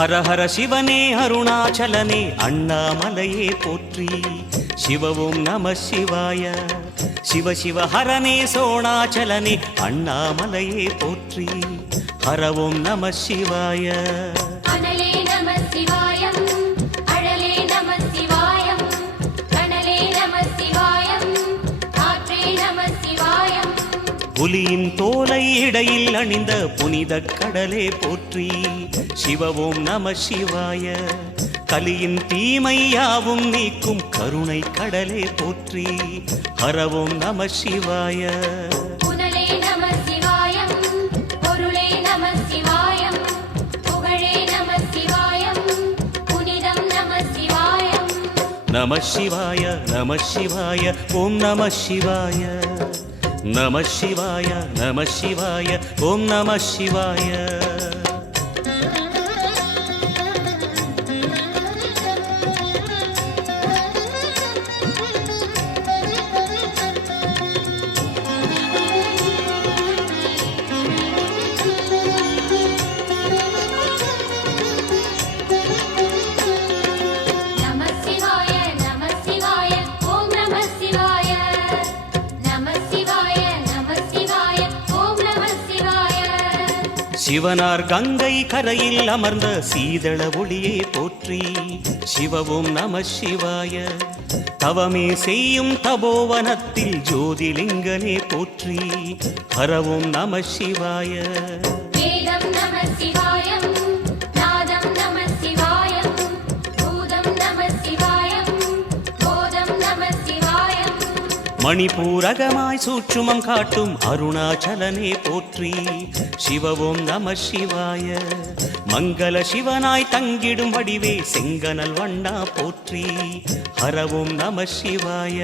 ஹர ஹர சிவனே அருணாச்சலனே அண்ணாமலையே போற்றி. சிவவும் நம சிவாய. சிவ சிவ ஹரனே சோணாச்சலனே அண்ணாமலையே போற்றி. ஹரவும் நம சிவாய. புலியின் தோலை இடையில் அணிந்த புனித கடலே போற்றி. சிவவும் நம சிவாய. கலியின் தீமையாவும் நீக்கும் கருணை கடலே போற்றி. ஹரவும் நம சிவாய. நம சிவாய நம சிவாய ஓம் நம சிவாய. நம சிவாய நம சிவாய ஓம் நம சிவாய. சிவனார் கங்கை கரையில் அமர்ந்த சீதள ஒளியே போற்றி. சிவவும் நம சிவாய. தவமே செய்யும் தபோவனத்தில் ஜோதிலிங்கனே போற்றி. ஹரவும் நம சிவாய. மணிபூரகமாய் சூட்சுமம் காட்டும் அருணாச்சலனே போற்றி. சிவவும் நம சிவாய. மங்கள சிவனாய் தங்கிடும் வடிவே செங்கனல் வண்ணா போற்றி. ஹரவும் நம சிவாய.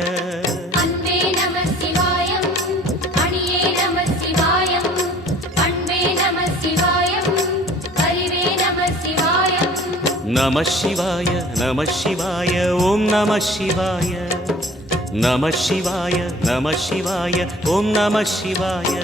நம சிவாய நம சிவாய ஓம் நம சிவாய. நம சிவாய நம சிவாய ஓம் நம சிவாய.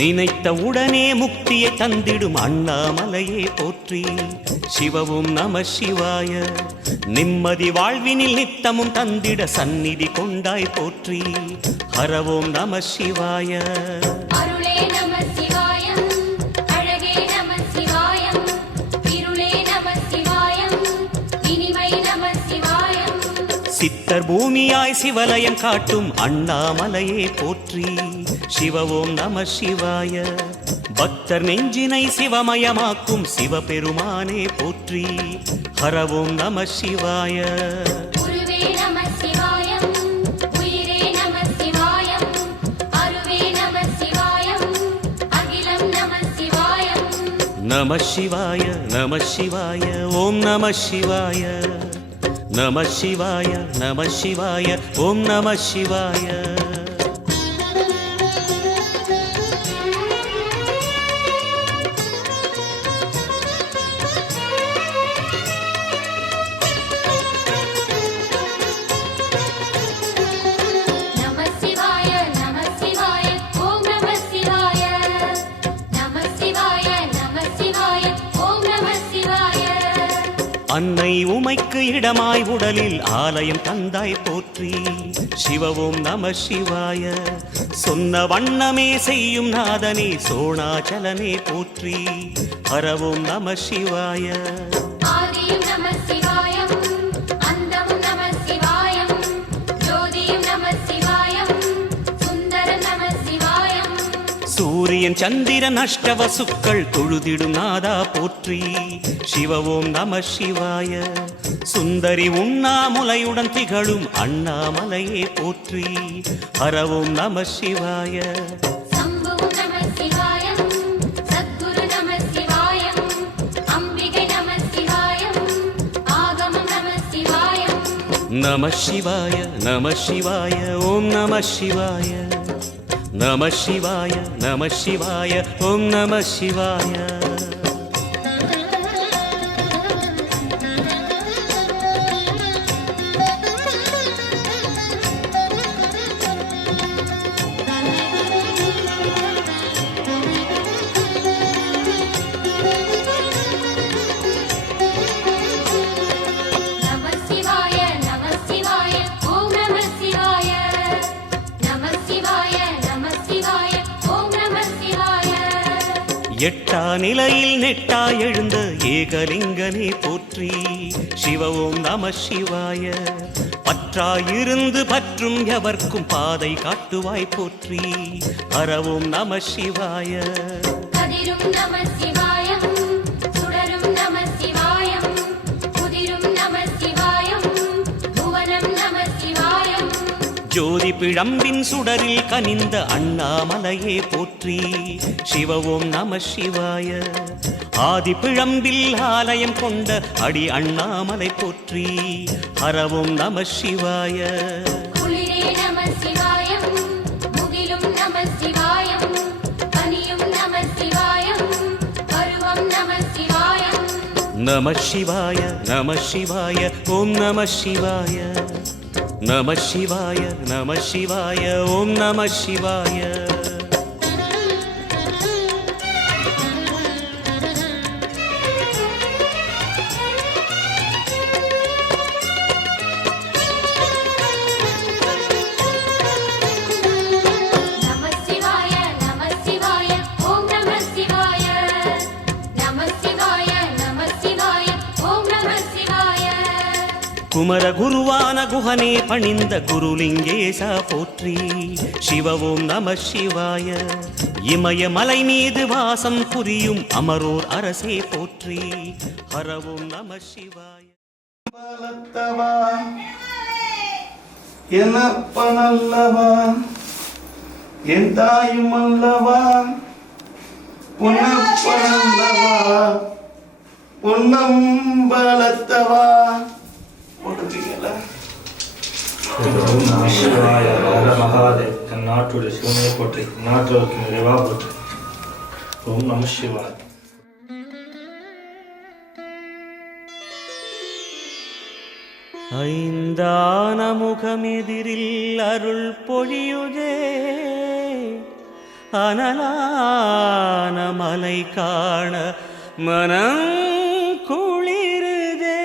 நினைத்த உடனே முக்தியை தந்திடும் அண்ணாமலையே போற்றி. சிவவும் நம சிவாய. நிம்மதி வாழ்வினில் நித்தமும் தந்திட சந்நிதி கொண்டாய் போற்றி. ஹரவும் நம சிவாய. சித்தர் பூமியாய் சிவலயம் காட்டும் அண்ணாமலையே போற்றி. சிவவும் நம சிவாய. பக்தர் நெஞ்சினை சிவமயமாக்கும் சிவபெருமானே போற்றி. ஹரவும் நம சிவாய. நம சிவாய நம சிவாய ஓம் நம சிவாய. நம சிவாய நம சிவாய ஓம் நம சிவாய. அன்னை உமைக்கு இடமாய் உடலில் ஆலயம் தந்தாய் போற்றி. சிவவும் நம சிவாய. சொன்ன வண்ணமே செய்யும் நாதனே சோணாச்சலனே போற்றி. ஹரவும் நம சிவாய. சூரியன் சந்திரன் அஷ்டவசுக்கள் தொழுதிடும் நாதா போற்றி. சிவவும் நம சிவாய. சுந்தரி உண்ணாமுலையுடன் திகழும் அண்ணாமலையே போற்றி. ஹரவும் நம சிவாய. நம சிவாய நம சிவாய ஓம் நம சிவாய நம சிவாய நம சிவாய ஓம் நம சிவாய எட்டா நிலையில் நெட்டா எழுந்த ஏகலிங்கனே போற்றி சிவ ஓம் நம சிவாய பற்றாயிருந்து பற்றும் எவர்க்கும் பாதை காட்டுவாய் போற்றி ஹர ஓம் நம சிவாய கதிரும் நம சிவாயம் சுடரும் நம சிவாயம் புதிரும் நம சிவாயம் புவனம் நம சிவாயம் ஜோதி பிழம்பின் சுடரில் கனிந்த அண்ணாமலையே போற்றி சிவ ஓம் நம சிவாய ஆதி பிழம்பில் ஆலயம் கொண்ட அடி அண்ணாமலை போற்றி ஹர ஓம் நம சிவாய குளிரே நம சிவாயம் முகிலும் நம சிவாயம் பனியும் நம சிவாயம் பருவம் நம சிவாயம் நம சிவாய நம சிவாய ஓம் நம சிவாய நம சிவாய நம சிவாய ஓம் நம சிவாய குமர குருவான குஹனே பணிந்த குருலிங்கேசா போற்றி சிவ ஓம் நம சிவாய இமய மலை மீது வாசம் புரியும் அமரோர் அரசே போற்றி ஹர ஓம் நம சிவாய பலத்தவா என்னப்பனல்லவா என் தாயும் அல்லவா உன்னப்பனல்லவா பொன்னம்பலத்தவா போட்டுட்டீங்களா? ஓம் நம சிவாய ஹர மகாதேவ் நாட்டுடைய சிவனையை போற்றி நாட்டுக்கு நிறைவா போற்றி ஓம் நம சிவாய ஐந்தான முகமெதிரில் அருள் பொழியுதே அனலான மலை காண மனம் குளிருதே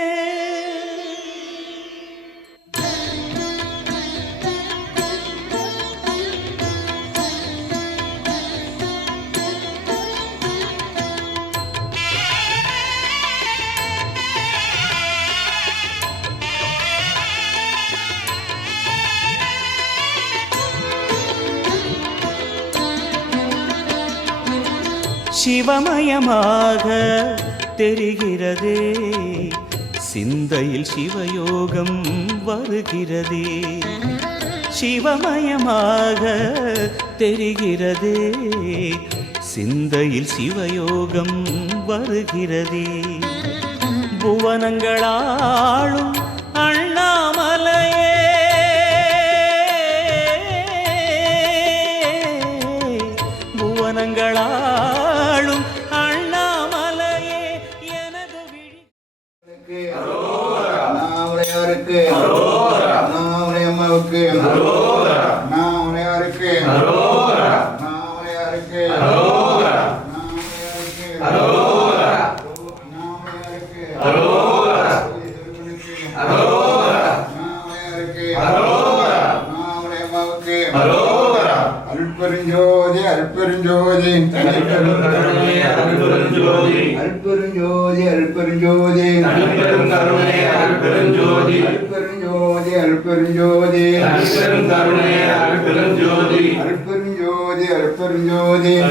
சிவமயமாக தெரிகிறதே சிந்தையில் சிவயோகம் வருகிறதே சிவமயமாக தெரிகிறதே சிந்தையில் சிவயோகம் வருகிறதே புவனங்களாளும் அண்ணாமலையே புவனங்களாளும் அண்ணாமலையே எனது விழி அண்ணாமலையாருக்கு அண்ணாமலை அம்மாவுக்கு அண்ணாமலையாருக்கு அண்ணாமலையாருக்கு அருட்பெருஞ்சோதி அருட்பெருஞ்சோதி அருட்பெருஞ்சோதி அருட்பெருஞ்சோதி அருட்பெருஞ்சோதி அருட்பெருஞ்சோதி அருட்பெருஞ்சோதி அருட்பெருஞ்சோதி அருட்பெருஞ்சோதி அருட்பெருஞ்சோதி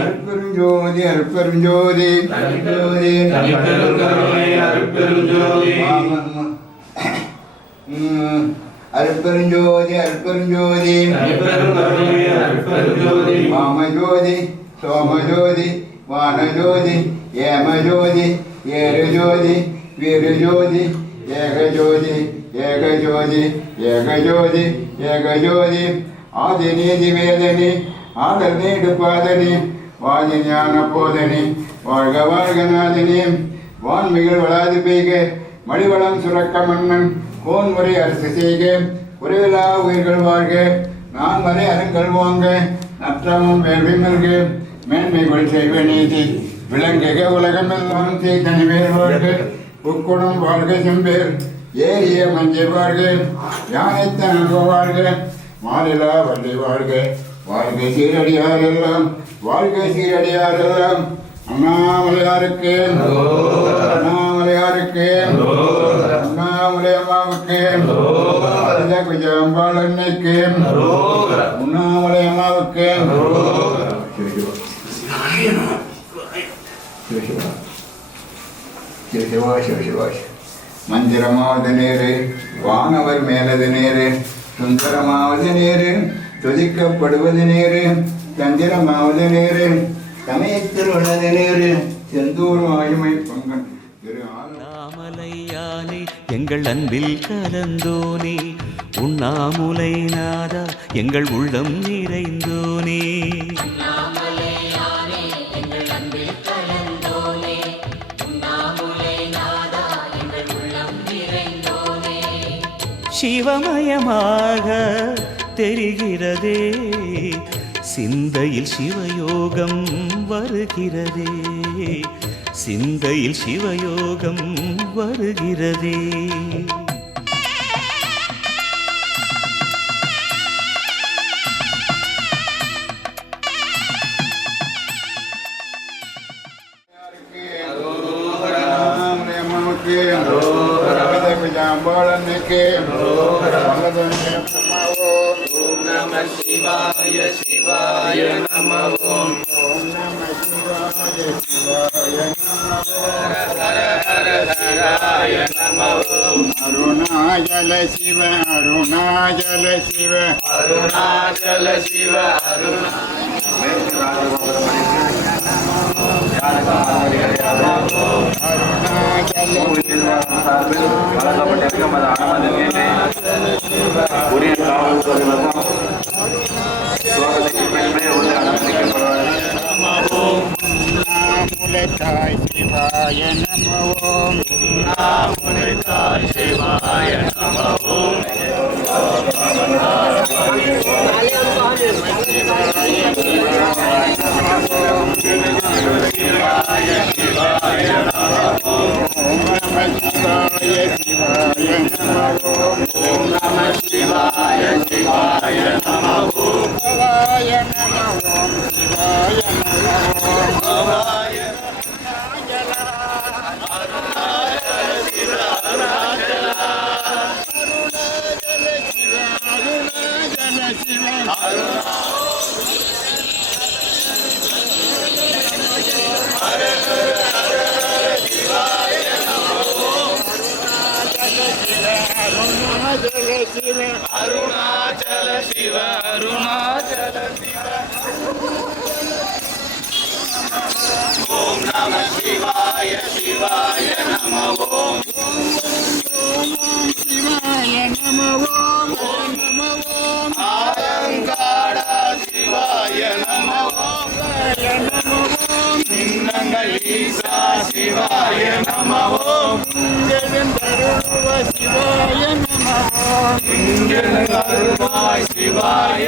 அருட்பெருஞ்சோதி அருட்பெருஞ்சோதி அருட்பெருஞ்சோதி அருட்பெருஞ்சோதி அருட்பெருஞ்சோதி வாமஜோதி சோமஜோதி வானஜோதி ஏமஜோதி ஏருஜோதி வீரஜோதி ஏகஜோதி ஏகஜோதி ஏகஜோதி ஏகஜோதி ஆதி நீதி வேதனி ஆதர் நீடு பாதனி வாதி ஞான போதனி வாழ்க வாழ்க நாதினி வான்மிகள் வளாது பெய்க மணிவளம் சுரக்க மன்னன் கோன்முறை அரசு செய்க குறைவிலா உயிர்கள் வாழ்க நான் வரை அருங்கள் வாங்க நற்றமும் வேள்வி மல்க மேன்மைகள் செய்வ நீதி விளங்குக உலகமெல்லாம் தனி வேர் வாழ்க உக்குணம் வாழ்க செம்பேர் ஏரிய மஞ்சை வாழ்க யானைத்த நல்வ வாழ்க மாநிலா வள்ளி வாழ்க வாழ்க சீரடியார் எல்லாம் வாழ்க சீரடியார் எல்லாம் அண்ணாமலையாருக்கு அண்ணாமலையாருக்கு அண்ணாமலை அம்மாவுக்கு குஜாம்பாள் அன்னைக்கு அண்ணாமலை அம்மாவுக்கு மந்திரமாவது நேரு வானவர் மேலது நேரு சுந்தரமாவது நேரு துதிக்கப்படுவது நேரு தந்திரமாவது நேரு சமயத்தில் உள்ளது நேரு செந்தூர் ஆயுமை பங்கன் திரு நாமலையானே எங்கள் அன்பில் கலந்தோனே உண்ணாமுலை நாதா எங்கள் உள்ளம் நிறைந்தோனே சிவமயமாக தெரிகிறதே சிந்தையில் சிவயோகம் வருகிறதே சிந்தையில் சிவயோகம் வருகிறதே சிவாய சிவாய நம ஓம் ஹர ஹர சிவாய நம ஓம் அருணாச்சல சிவ அருணாச்சல சிவ அருணாச்சல சிவ நாமுலைத்தாய் சிவாய நம ஓம் நாமுலைத்தாய் சிவாய நம ஓம் சிவாய சிவாய நம ஓம் ஓம் நம சிவாய சிவாய நம ஓம் ஓம் நம சிவாய சிவாய நம ஓம் சிவாய நம ஓம் சிவாய நம ஓம் சிவாய அருணாச்சல சிவ அருணாச்சல சிவ ஓம் நம சிவாய சிவாய நம ஓம் சிவாய நம ஓம் நம ஓம் ஆலங்காட சிவாய நம ஓம் சின்னங்கள் ஈசா சிவாய நம ஓம் சிவாய நம ஓம் அருள்வாய் சிவாய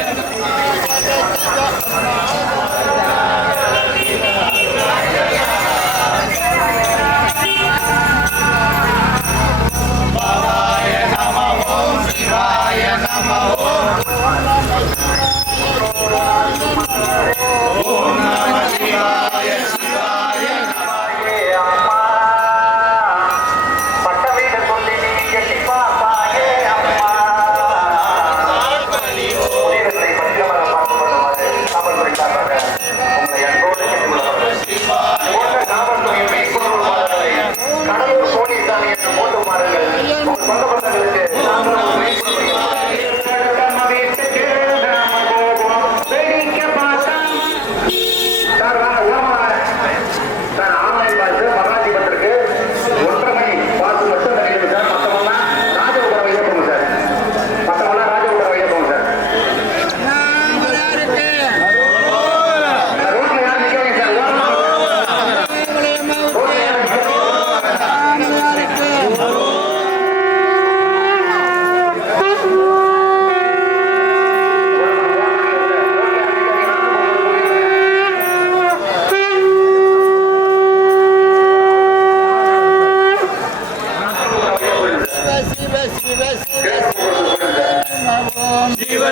பாவாய நம ஓம் சிவாய நம ஓம் ஓம் நம சிவாய சிவாய நம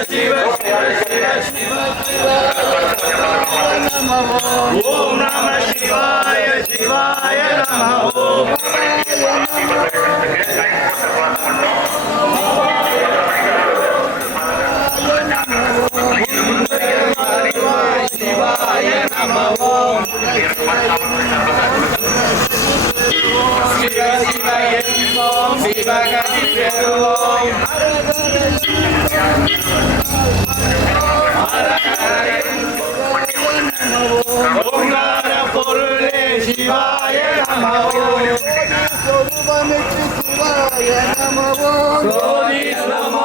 शिव ओम नमः शिवाय शिवाय नमः ओम शिवाय नमः ओम ஓங்கார பொருளே சிவாய நமோ சிவாய நமோ ஜோதி நமோ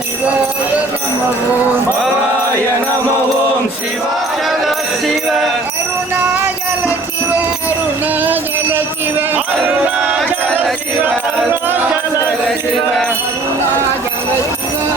சிவாய நமோ பவாய நமோ சிவாய சிவ அருணாச்சல சிவ அருணாச்சல சிவ அருணாச்சல சிவ அருணாச்சல சிவ அருணாச்சல சிவ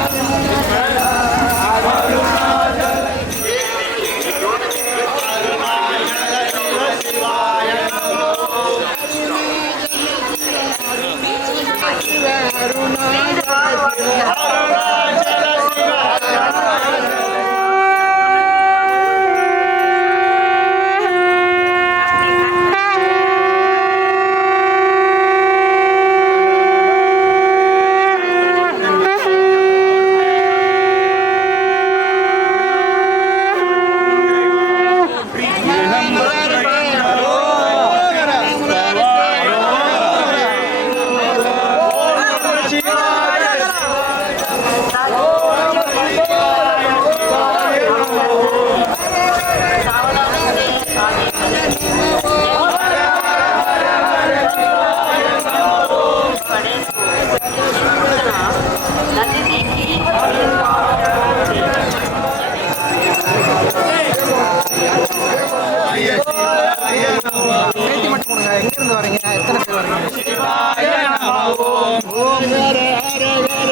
எங்கிருந்து வரீங்க? எத்தனை பேர் வரீங்க? சிவாய நமோ ஓம் ஹர ஹர ஹர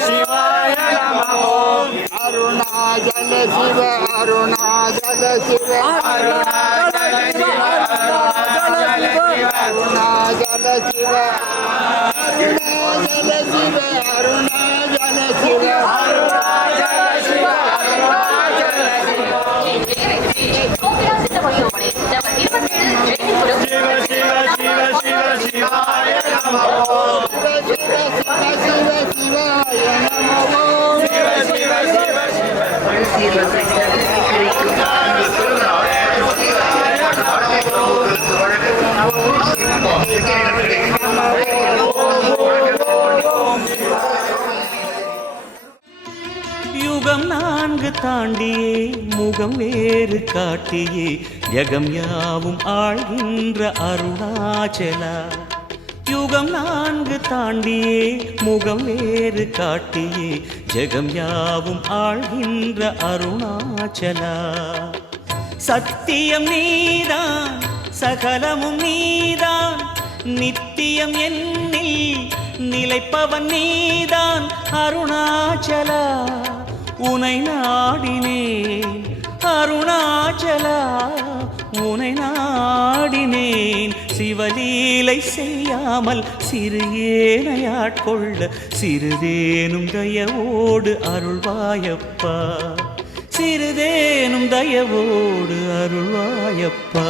சிவாய நமோ அருணாச்சல சிவ அருணாச்சல சிவ அருணாச்சல சிவ அருணாச்சல சிவ அருணாச்சல சிவ அருணாச்சல சிவ அருணாச்சல சிவ சிவ சிவ சிவ சிவ சிவாய நமோ சிவ சிவ சிவ சிவாய நமோ சிவ சிவ சிவ சிவ தாண்டியே முகம் வேறு காட்டியே ஜகம் யாவும் ஆழ்கின்ற அருணாச்சலா. யுகம் 4 தாண்டியே முகம் வேறு காட்டியே ஜகம் யாவும் ஆழ்கின்ற அருணாச்சலா. சத்தியம் நீதான் சகலமும் நீதான் நித்தியம் என்னில் நிலைப்பவன் நீதான் அருணாச்சலா. உனை நாடினேன் அருணாச்சலா, உனை நாடினேன். சிவலீலை செய்யாமல் சிறு ஏனையாட்கொள்ள சிறிதேனும் தயவோடு அருள்வாயப்பா, சிறிதேனும் தயவோடு அருள்வாயப்பா.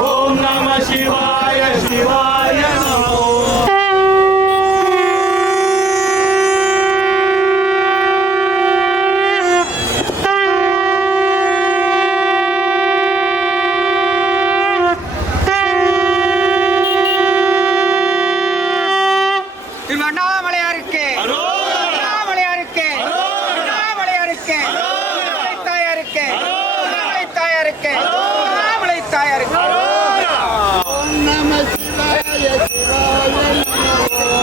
ஓம் நம சிவாய சிவாய நமோ. திரு அண்ணாமலையாருக்கு அண்ணாமலையாருக்கு அண்ணாமலையாருக்கு அண்ணாமலை தாயாருக்கு அண்ணாமலை தாயாருக்கு அண்ணாமலை தாயாருக்கு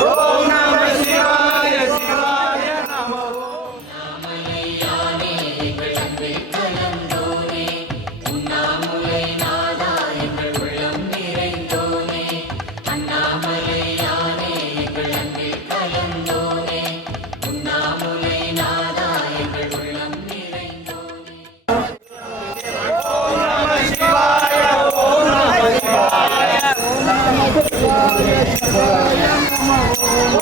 ஓம் நம சிவாய சிவாய நமோ.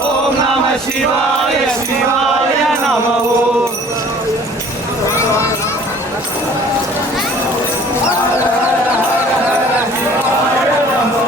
ஓம் நம சிவாய சிவாய நமோ. ஓம் நம சிவாய சிவாய நமோ.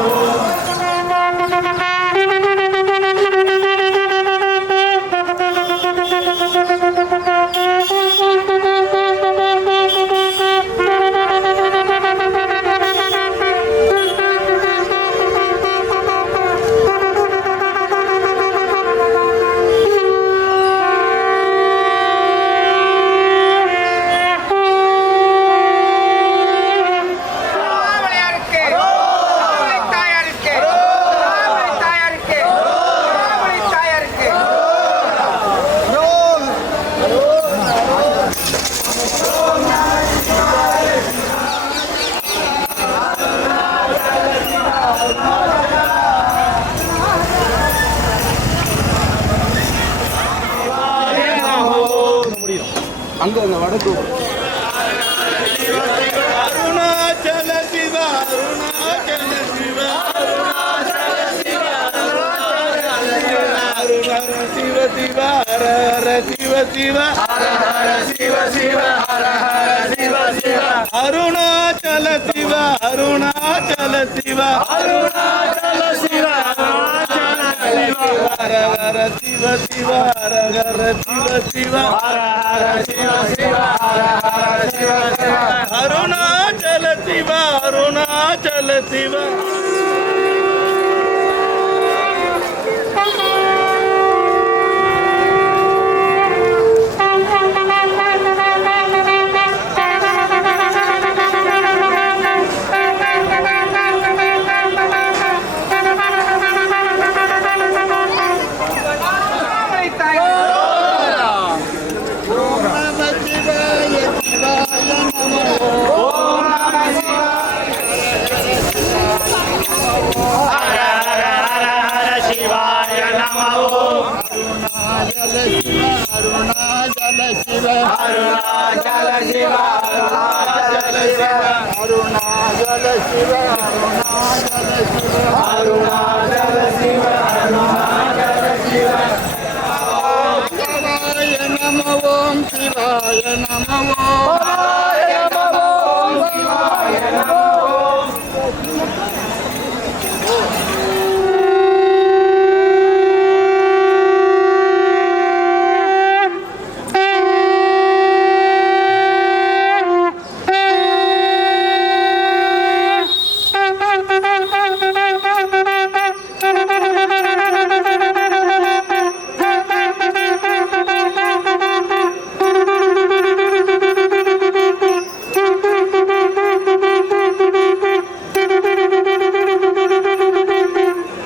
அண்ணாமலையாருக்கு அண்ணாமலை தாயாருக்கு அண்ணாமலை தாயாருக்கு அண்ணாமலை தாயாருக்கு அங்க அந்த வடக்கு அருணாச்சல சிவ அருணாச்சல சிவ அருணாச்சல சிவ அருணாச்சல சிவ சிவ ஹர ஹர சிவ சிவ ஹர ஹர சிவ சிவ ஹர ஹர சிவ சிவ அருணாச்சல சிவ அருணாச்சல சிவ அருணாச்சல சிவ ஹர ஹர சிவ சிவ ஹர ஹர சிவ சிவ ஹர ஹர சிவ சிவ ஹர ஹர சிவ சிவ அருணாச்சல சிவ அருணாச்சல சிவ அண்ணாமலை தாயாருக்கு ஓம் நம சிவாய சிவாய நமோ. ஓம் நம ஹர ஹர ஹர ஹர சிவாய நமோ. அருணாச்சல சிவ அருணாச்சல சிவ அருணாச்சல சிவ அருணாச்சல சிவ அருணாச்சல சிவ அருணாச்சல சிவ அருணாச்சல சிவ அருணாச்சல சிவ சிவாய நம ஓம் சிவாய நம ஓம் சிவாய நமோ.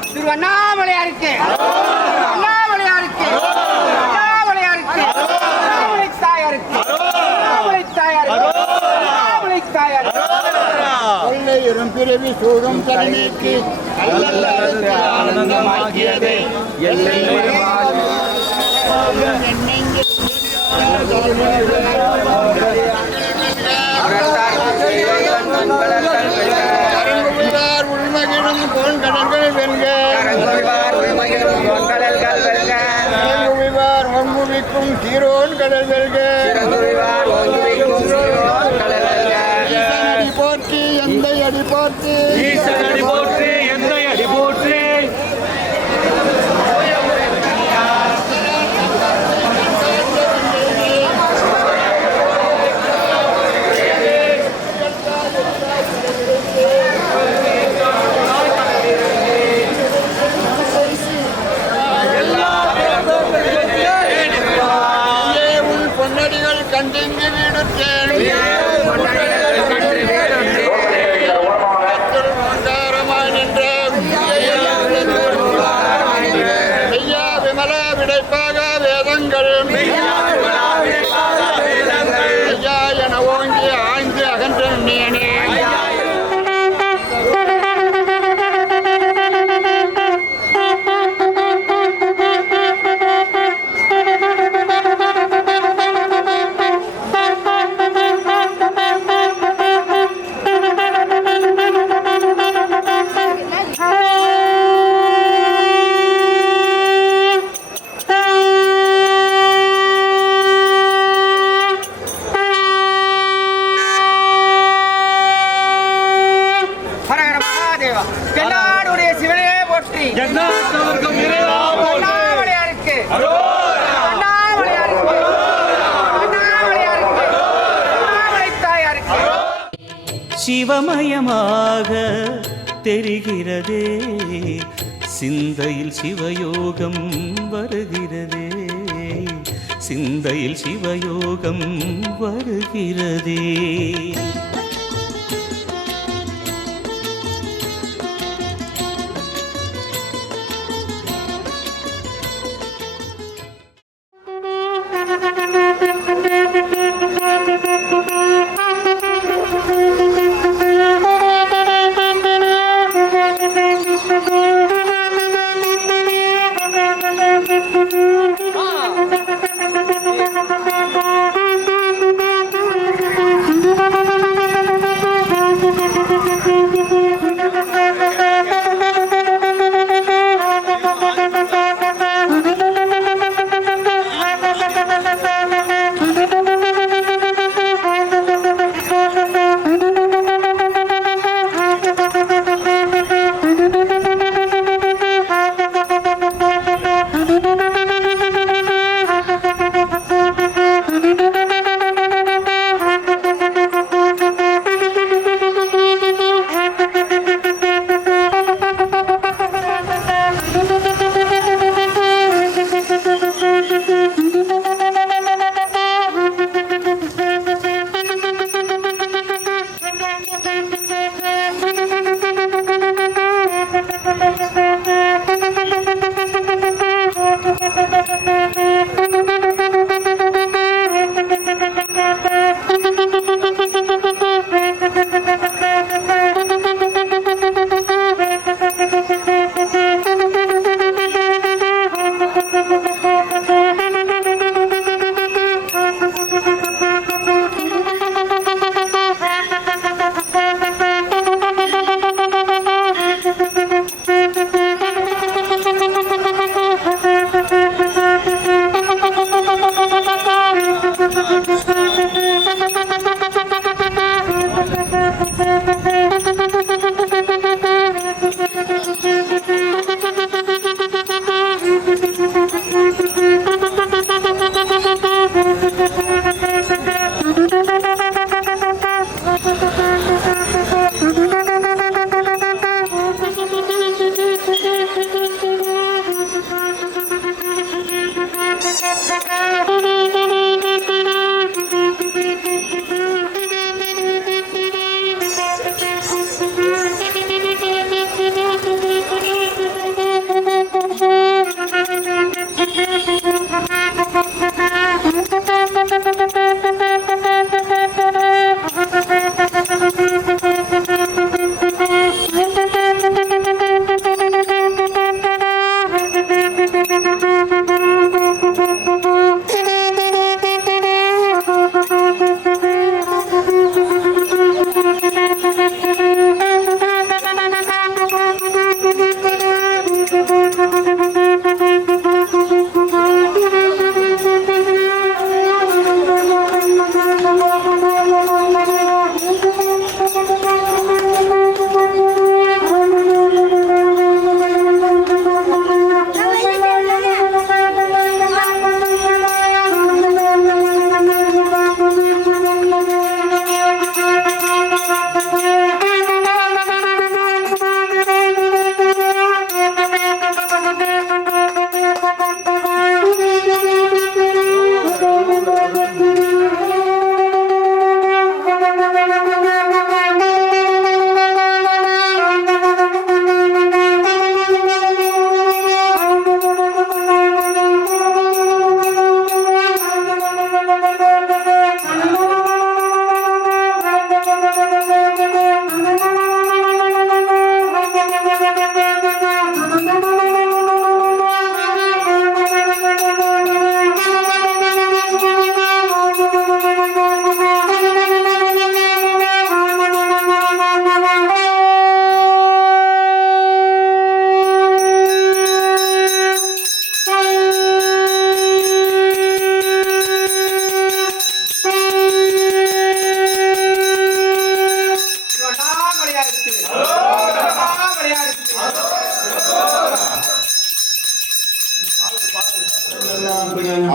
திரு அண்ணாமலையாருக்கு அண்ணாமலையாருக்கு அண்ணாமலையாருக்கு அண்ணாமலை தாயாருக்கு அண்ணாமலை தாயாருக்கு அண்ணாமலை தாயாருக்கு கொள்ளையிரும் பிறவி சூழும் தலைநீக்கி ஆனந்தமாக்கியதே எல்லை உள்மகிழும் கோன் கடல்கள் வெல்க ஓங்குவிக்கும் சீரோன் கடல் வெல்க ஈசனடி போற்றி எந்தை அடி போற்றி ஈசனடி போற்றி எந்தை அடி போற்றி உன் பொன்னடிகள் கண்டிங்கு வீடுற்றேன் ஓங்காரமாய் நின்ற ஐயா விமல விடைப்பாக வேதங்கள் ஐயா என ஓங்கி ஆய்ந்து அகன்ற நீனே ஹரஹர மகாதேவா தென்னாடுடைய சிவனே போற்றி ஜெகநாதவர்க்கம் இறைவா போற்றி அண்ணாமலையாருக்கு அண்ணாமலையாருக்கு அண்ணாமலையாருக்கு அண்ணாமலை தாயாருக்கு சிவமயமாக தெரிகிறதே சிந்தையில் சிவயோகம் வருகிறதே சிந்தையில் சிவயோகம் வருகிறதே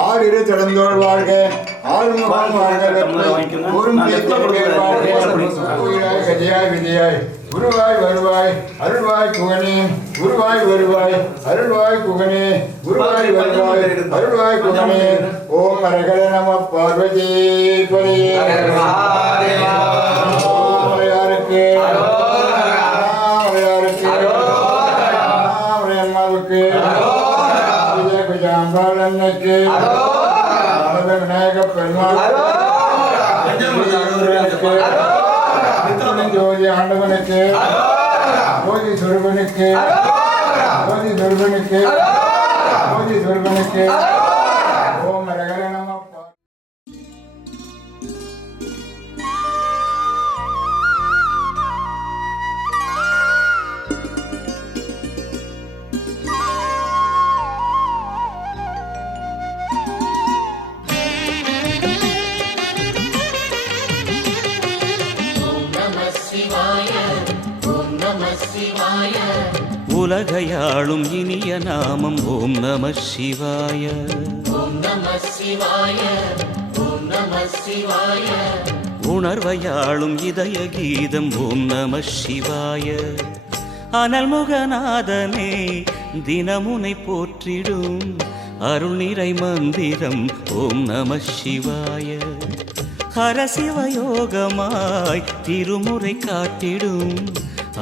ஆறிரு தடந்தோள் வாழ்க ஆறுமுகம் வாழ்க கூறும் கதியாய் விதியாய் குருவாய் வருவாய் அருள்வாய் குகனே குருவாய் வருவாய் அருள்வாய் குகனே குருவாய் வருவாய் அருள்வாய் குகனே ஓம் ஹரஹர நம பார்வதி யாருக்கு அம்மாவுக்கு அன்னைக்கு விநாயக பெருமாள் ஜோதி ஆண்டவனுக்கு ஜோதி சொருபனுக்கு ஜோதி சொருபனுக்கு ஜோதி சொருபனுக்கு ஓம் ஹரஹர நம உலகையாளும் இனிய நாமம் ஓம் நம சிவாய. உணர்வையாளும் இதய கீதம் ஓம் நம சிவாய. அனல்முகநாதனே தினமுனை போற்றிடும் அருள் நிறை மந்திரம் ஓம் நம சிவாய. ஹரசிவயோகமாய் திருமுறை காட்டிடும்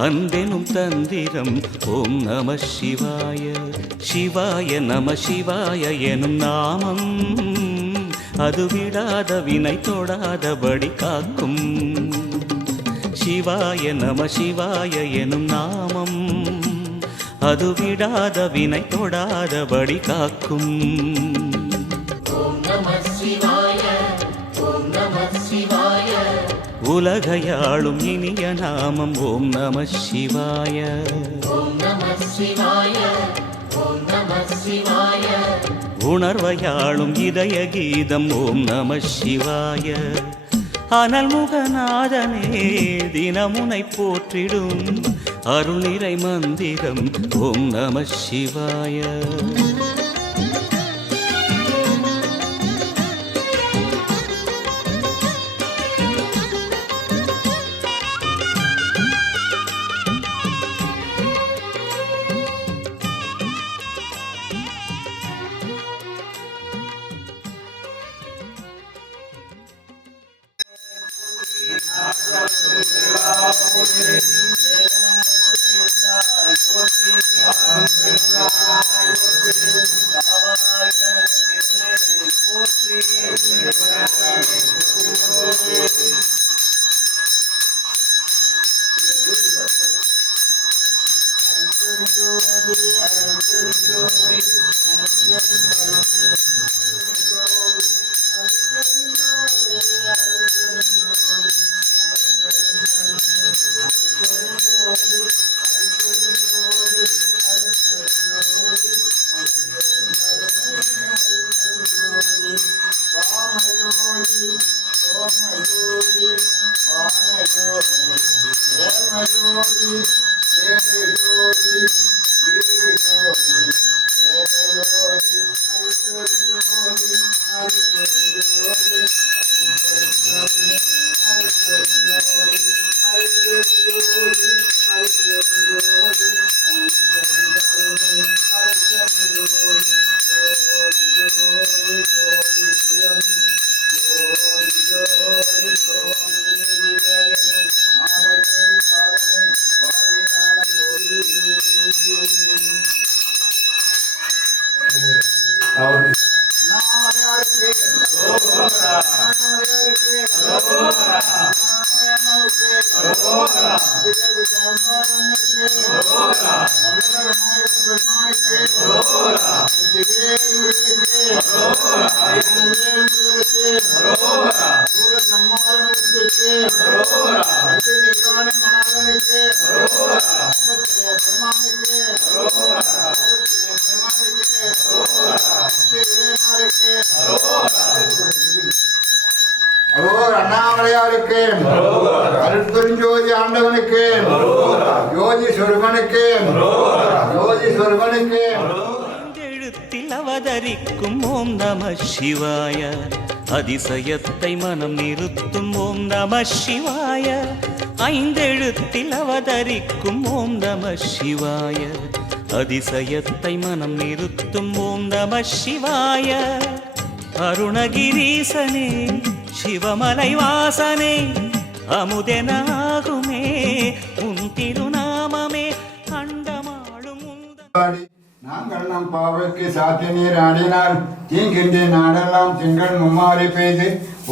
அன்பெனும் தந்திரம் ஓம் நம சிவாய. சிவாய நம சிவாய எனும் நாமம் அது விடாத வினை தொடாதபடி காக்கும். சிவாய நம சிவாய எனும் நாமம் அது விடாத வினை தொடாதபடி காக்கும். உலகையாளும் இனிய நாமம் ஓம் நம சிவாய. உணர்வையாளும் இதய கீதம் ஓம் நம சிவாய. அனல்முகநாதனே தினமுனை போற்றிடும் அருள் நிறை மந்திரம் ஓம் நம சிவாய. அண்ணாமலையாருக்கு அருட்பெருஞ்சோதி ஆண்டவனுக்கு ஜோதி சொருபனுக்கு ஜோதி சொருபனுக்கு ஐந்தெழுத்தில் அவதரிக்கும் ஓம் நம சிவாய அதிசயத்தை மனம் நிறுத்தும் ஓம் நம சிவாய ஐந்தெழுத்தில் அவதரிக்கும் ஓம் நம சிவாய அதிசயத்தை மனம் நிறுத்தும் ஓம் நம சிவாய அருணகிரீசனே சிவமலை வாசனே அமுதனாகுமே உன் திருநாமமே அண்டமாளும் உந்தன் நாங்கள் நம் பாவைக்கு சாத்திய நீர் ஆடினால் தீங்கின்றி நாடெல்லாம் திங்கள் மும்மாறி பெய்து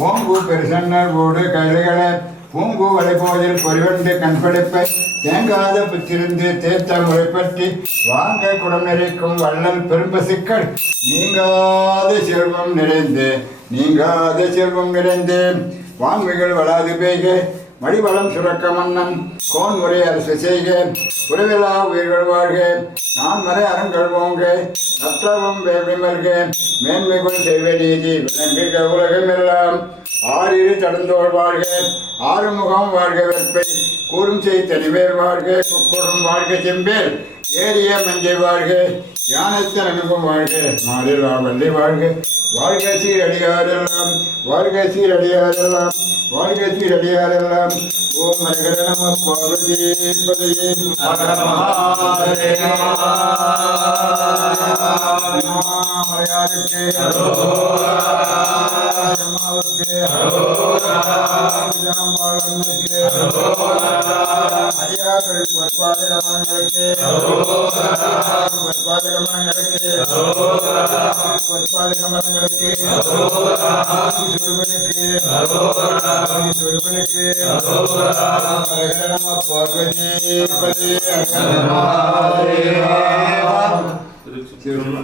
ஓம்பு பெருசன்னர் ஓடு கைதுகளை பூம்பு வளைபோதில் பொறிவண்டு கண்படைப்பை தேங்காத புத்திருந்து தேர்த்த முறைப்பற்றி வாங்க குடம் நிறைக்கும் வள்ளல் பெரும்பசுக்கள் நீங்காத செல்வம் நிறைந்து வான்மைகள் வளாது பெய்க மடிவளம் சுரக்க மன்னன் கோன் முறை அரசு செய்க உறவிலா உயிர்கள் வாழ்க நான் வரை அறங்கள் ஓங்க நற்றவம் வேமல்க மேன்மைகள் செய்வ நீதி விளங்குக உலகமெல்லாம் ஆறிரு தடந்தோள் வாழ்க ஆறுமுகம் வாழ்க வெற்பை கூறும் செய் தனிவேர் வாழ்க குக்குடும் வாழ்க செம்பேல் ஏரிய மஞ்சை வாழ்க யானத்தின் அனுபவம் வாழ்க மாறிலா வள்ளி வாழ்க வாழ்க சீரடியாரெல்லாம் வாழ்க சீரடியாரெல்லாம் வாழ்க சீரடியாரெல்லாம் ஓம் மரகர நம பார்வதி பதையே மலையாருக்கு அம்மாவுக்கு ஜாம்பாளனுக்கு அடியார்கள் பொற்பாதகமங்களுக்கு பொற்பாதகமங்களுக்கு சுருபனுக்கு நம பார்வதி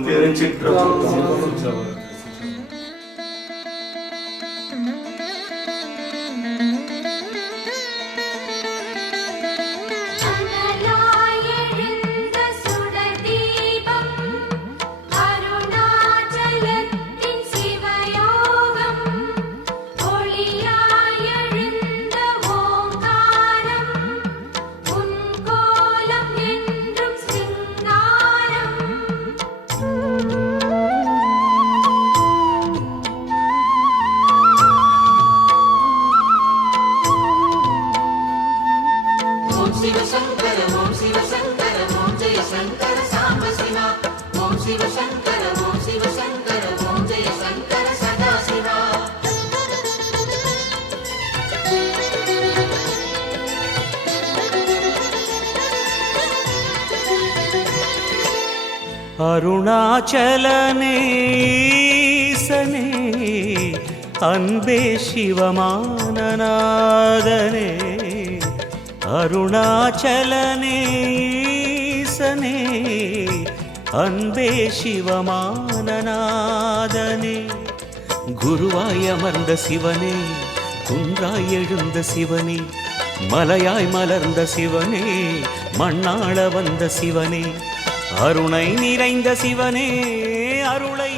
திருச்சிற்றம்பலம். அனலாயெழுந்த சுடர் தீபம் அருணாச்சலத்தின் சிவயோகம் ஒளியாயெழுந்த ஓங்காரம் உன் கோலம் என்றும் சிங்காரம் ஓம் சிவ சங்கர ஓம் சிவ சங்கர ஓம் ஜெய சங்கர சாம்ப சிவா ஓம் சிவ சங்கர ஓம் சிவ சங்கர ஓம் ஜெய சங்கர சதா சிவா அருணாச்சலனேசனே அன்பே சிவமானநாதனே அருணாச்சலனேசனே அன்பே சிவமானநாதனே குருவாய் அமர்ந்த சிவனே குன்றாய் எழுந்த சிவனே மலையாய் மலர்ந்த சிவனே மண்ணாள வந்த சிவனே அருணை நிறைந்த சிவனே அருளை